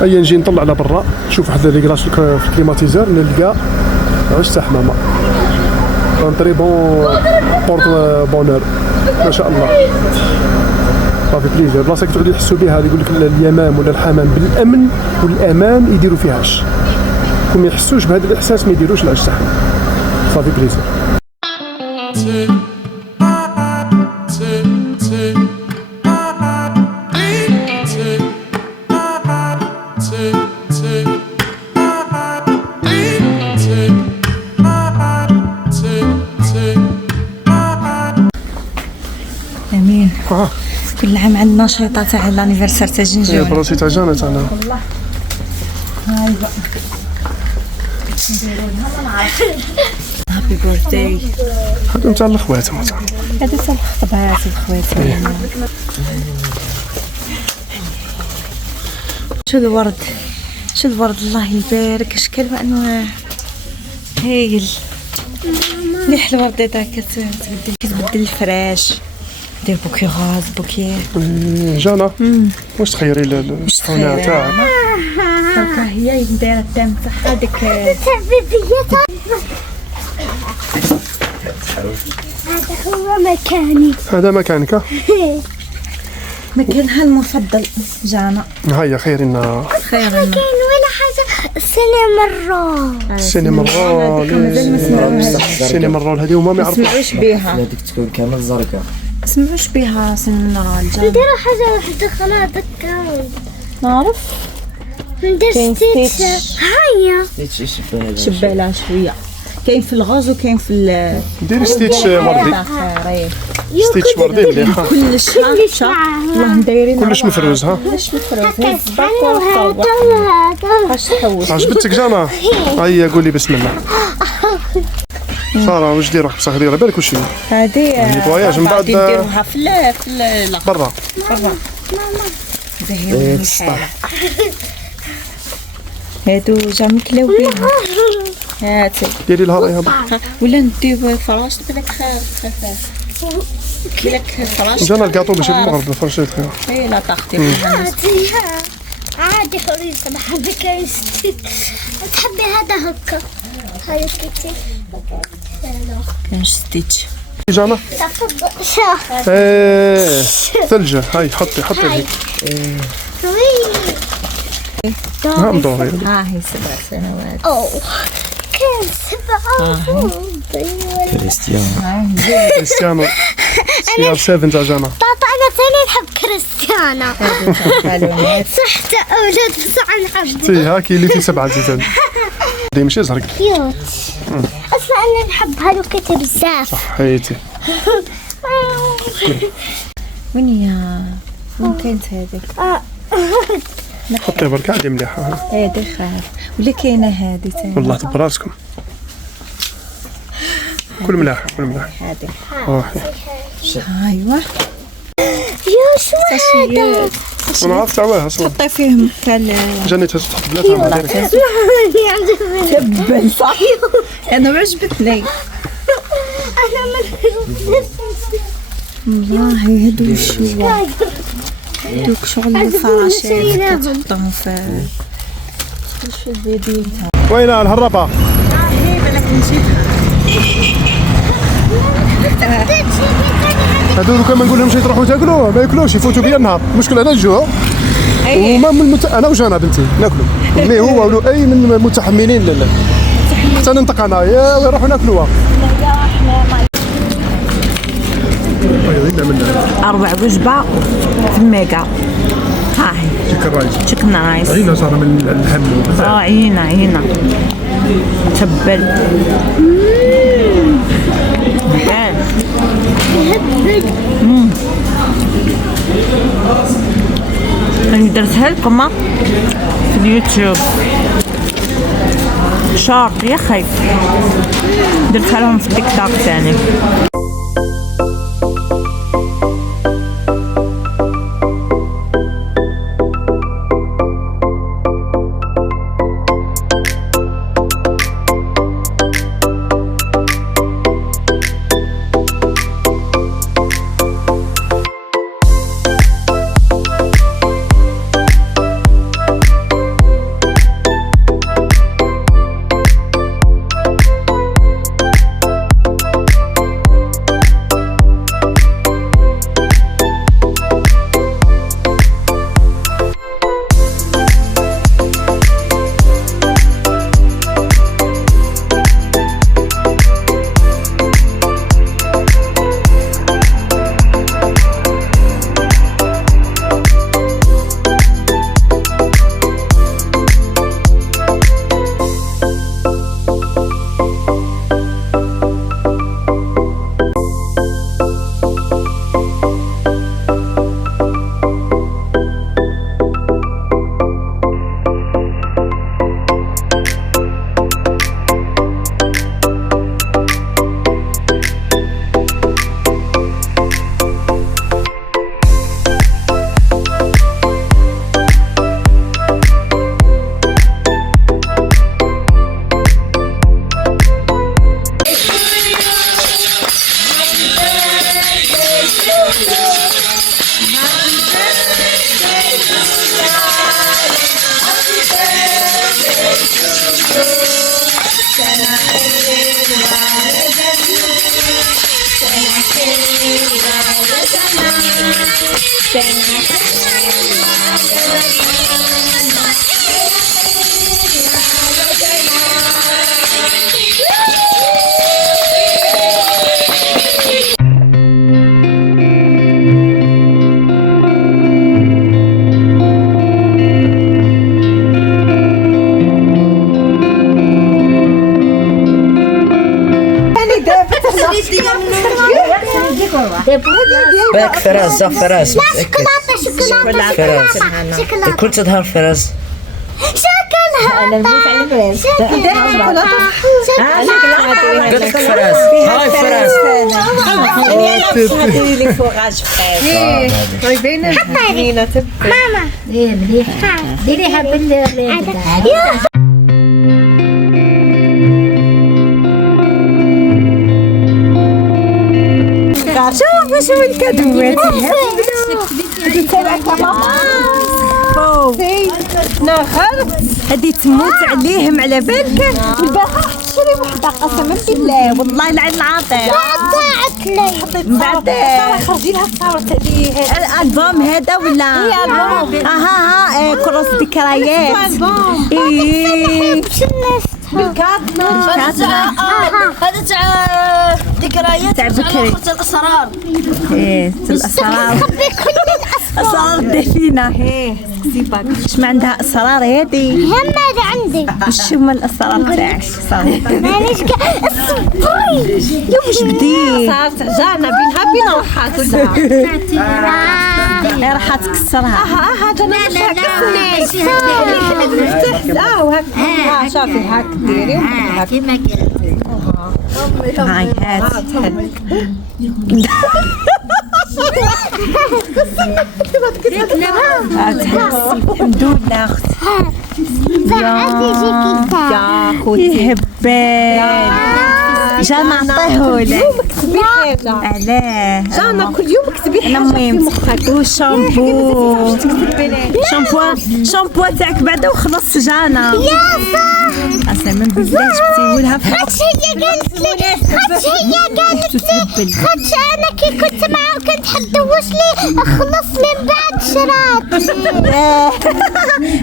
هيا نجي نطلع على برا نشوف واحد ريكلاج في الكليماتيزور نلقى عش تاع حمامه ان تري بون بورت بونور ما شاء الله صافي بليزير. بلاصه كتعودوا يحسوا بها يقول لك اليمام ولا الحمام بالامن والامان يديروا فيها عش، كون ما يحسوش بهذا الاحساس ما يديروش العش تاعهم. صافي بليزير. امين كل عام عندنا نشيطه تاع الانيفرسير تاع جنجون. براسي تاع جانا تاعنا والله هاي بقى نديرو لها ما نعرف هابي بيرثداي. هادو تاع الخوات مثلا، هادو تاع الخطبات الخوات. شو الورد، شو الورد الله يبارك اشكال وانواع هايل. مليح الورد هذا كتبدل الفراش دير بوكي غاز بوكي. جانا واش تخيري الصناعه تاعك؟ هاكا هي دايره الدم تاعها ديك هذا هو مكاني. هذا مكانك مكانها المفضل جانا. هيا خيرنا خيرنا كاين ولا حاجه السينما السينما الرول. السينما الرول هذه هما ما يعرفوش. مسمعوش بيها، هذيك تكون كامل زرقاء. مسمعوش بيها سنة الجامعة. نديرو حاجه وحده خلاص هكا نعرف ندير كاين ستيتش. ستيتش. هيا شبه لها شوية. كاين في الغاز وكاين في ديري ستيتش وردي، ستيتش وردي مليحه كلش هاكا والله دايرين كلش مفروز. ها كلش مفروز هز الزباق والصوبة باش تحوس. عجبتك جانا؟ هيا قولي بسم الله. ساره واش ديروا بصح ديرها بالك وش هي هادي نيطواياج من بعد نديروها في برا برا زهير الحالة. هادو جا مكلاو بيها هاتي ديري لها رايها ولا نديو فراش بالك خفاف كيلك فراش. جانا الكاطو باش المغرب الفرشيط خير. هي لا طاقتي عادي حرية بحبك تحبي هذا هكا. هاي كيتي كاين ستيتش جانا تفضل شاف ثلجة. هاي حطي هيك. نعم دوري. ها هي 7 سنوات. أوه كان 7 كريستيانو. كريستيانو سيار 7 تاع جانا. طاطا أنا ثاني نحب كريستيانو. صح أولاد بس نحب تي هاكي اللي في 7 زيتون دي ماشي زرق كيوت. أصلا أنا نحب هالو كتب بزاف. حياتي. وين هي وين كانت هذيك؟ حطي برك عادي مليحة. هادي خاف ولا كاينه هادي ثاني. والله دبر راسكم. كل ملاح كل ملاح. هادي روحي. ايوا يا شو هذا؟ انا عرفت عواها صور. حطي فيهم كال جاني تحط بلاتها تبل صح. انا عجبتني والله. هادو شو دوك شغل الفراشات كتحطهم في شو الفيديو. وينها الهربة؟ هي بالك نسيتها. هادو كان ما نقول لهمش تروحوا تاكلوا ما ياكلوش يفوتوا بيا النهار. المشكل انا الجوع وما من انا وجانا بنتي ناكلوا مي هو ولو اي من المتحملين لا حتى ننطق انا يا نروحوا ناكلوها. 4 وجبة في الميجا. ها هي تشيكن رايس. عينا صار من الهم. عينا تبل. أنا درتها لكم في اليوتيوب شارك يا خي. درتها لهم في التيك توك ثاني. باك فراس صح فراس شوكولاتة فراس شوكولاتة كل تظهر فراس قلت لك فراس هاي فراس هذه اللي فوقاج بخير طيبين ماما مليحة ديريها شوف الكادوات ناخذ هذه تموت عليهم على بالك البارحة تشري وحده قسما بالله والله يلعن العاطل بعد خرجي لها صورة الالبوم هذا ولا ها كروس ذكريات هذا تاع ذكريات تاع الاسرار الاسرار اسرار الدفينه سيبك اش ما عندها اسرار هذه هم هذا عندي وش هما الاسرار تاعك صافي مانيش يوم واش بديت صارت عجانه بينها روحها كلها راح تكسرها هذا انا مش هكا شوفي هاك ديري كيما هاي هات الحمد لله يا خوتي هبال جانا نعطيهولك علاه جانا كل يوم كتبي حاجه في مخك والشامبو شامبو تاعك بعدا وخلص جانا يا صح اصلا من بالله جبتيه لها خدش هي قالت لي خدش انا كي كنت معاه وكنت حتدوش لي خلص لي من بعد شرات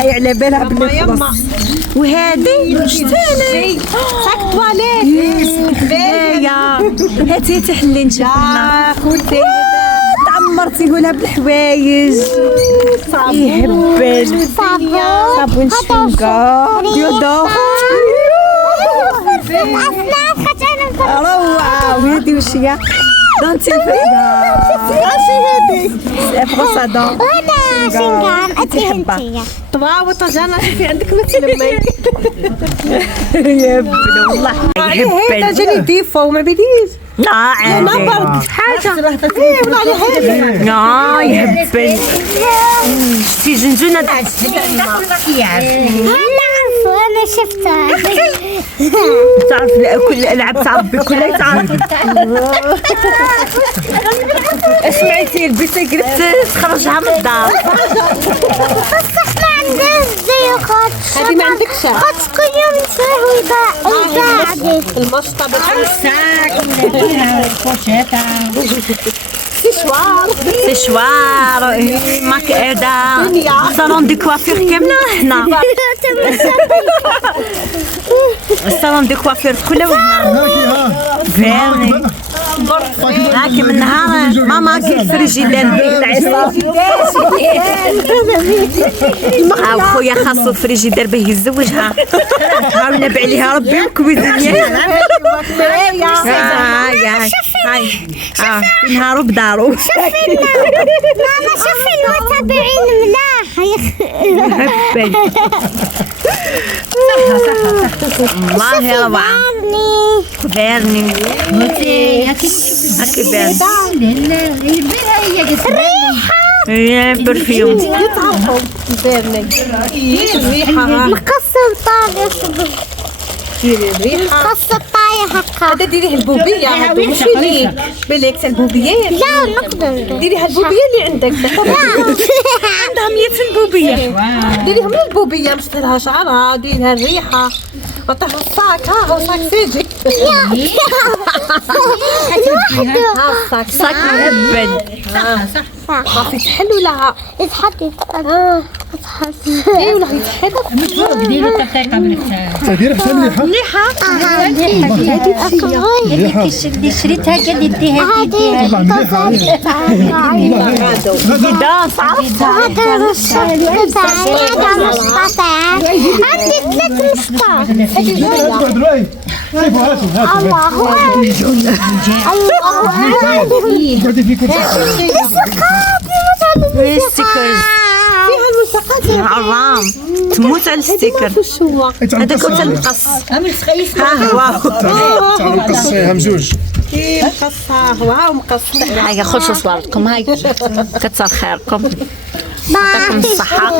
هي على بالها باللي خلص وهذه شتاني صاك تواليت يا هاتي تحلي نشوفنا خوتي تعمرتي لها بالحوايج يهبل صابون شفنقة بيضة روعة وهذه وش هي دانتي الفرقة هذه فرصة دون انا شنقان اتهنتي طراوة جانا شوفي عندك مثل امي يهبل والله يهبل جاني ديفو وما بديش لا ما برد حاجه لا يهبل شتي جنجونة انا شفتها تعرف كل الالعاب تاع ربي كلها تعرف سمعتي البسه قلت تخرجها من الدار بصح ما عندهاش زي خاطش هذه ما عندكش خاطش كل يوم نسوي الباعدة المشطة سشوار مكيدة صالون دي كوافير كاملة هنا الصالون دي كوافير كله هنا فيرني هاكي من نهار ماما كي الفريجيدير بيه العصا خويا خاصو الفريجيدير بيه يتزوجها نهار نبع عليها ربي وكويزينيه هاي نهارو بدارو ماما شوفي المتابعين ملاح هبل والله روعة فيرني هاكي بيرن هي برفيوم مقصر طايح مقصر طايح هكا هذا ديريه البوبية هذا مش ليك بالك البوبيات لا نقدر ديريها البوبية اللي عندك عندها 100 البوبية ديريهم البوبية مش لها شعرها ديرها الريحة وطيح الصاك ها هو صاك سيجي صاك مهبل. صافي تحل ولا يتحط ايه ولا يتحل ديري الدقيقة من دير حتى مليحه اللي شريتها قال لي ديها عندي 3 مسطار. ستيكرز عرام تموت على الستيكر. هذاك هو المقص. ها هو نقص همزوج. مقصة واو مقصة. هاي خلصوا صوركم. هاي كتر خيركم. يعطيكم الصحة.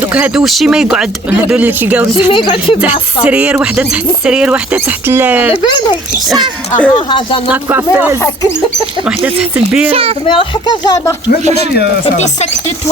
دوك هادو وشي ما يقعد. هادو اللي كيلقاو تحت السرير، وحدة تحت السرير، وحدة تحت لاكوافيز، وحدة تحت البير. ما يضحك جانا. هذا شي سكتت